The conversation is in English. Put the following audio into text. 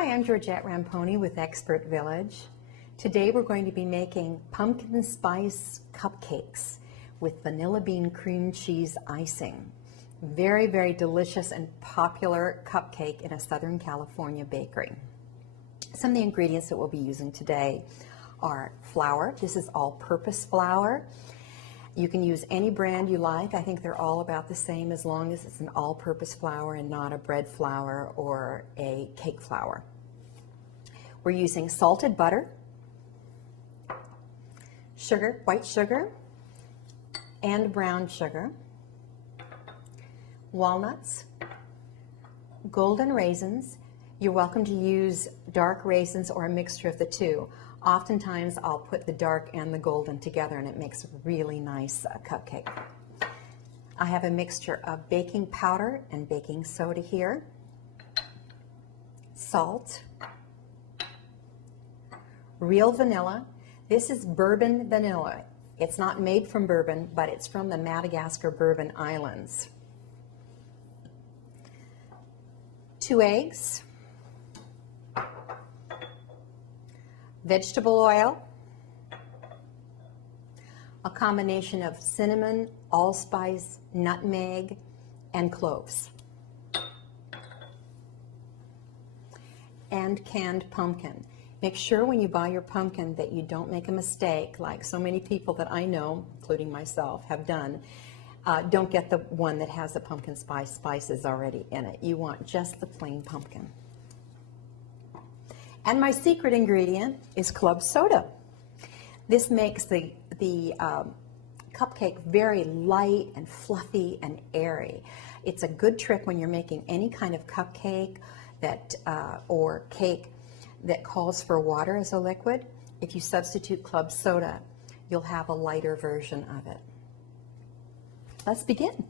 Hi, I'm Georgette Ramponi with Expert Village. Today we're going to be making pumpkin spice cupcakes with vanilla bean cream cheese icing. Very, very delicious and popular cupcake in a Southern California bakery. Some of the ingredients that we'll be using today are flour. This is all-purpose flour. You can use any brand you like. I think they're all about the same as long as it's an all-purpose flour and not a bread flour or a cake flour. We're using salted butter, sugar, white sugar, and brown sugar, walnuts, golden raisins. You're welcome to use dark raisins or a mixture of the two. Oftentimes I'll put the dark and the golden together and it makes a really nice cupcake. I have a mixture of baking powder and baking soda here, salt, real vanilla. This is bourbon vanilla. It's not made from bourbon, but it's from the Madagascar Bourbon Islands. 2 eggs, vegetable oil, a combination of cinnamon, allspice, nutmeg, and cloves, and canned pumpkin. Make sure when you buy your pumpkin that you don't make a mistake, like so many people that I know, including myself, have done. Don't get the one that has the pumpkin spice spices already in it. You want just the plain pumpkin. And my secret ingredient is club soda. This makes the cupcake very light and fluffy and airy. It's a good trick when you're making any kind of cupcake that or cake that calls for water as a liquid. If you substitute club soda, you'll have a lighter version of it. Let's begin.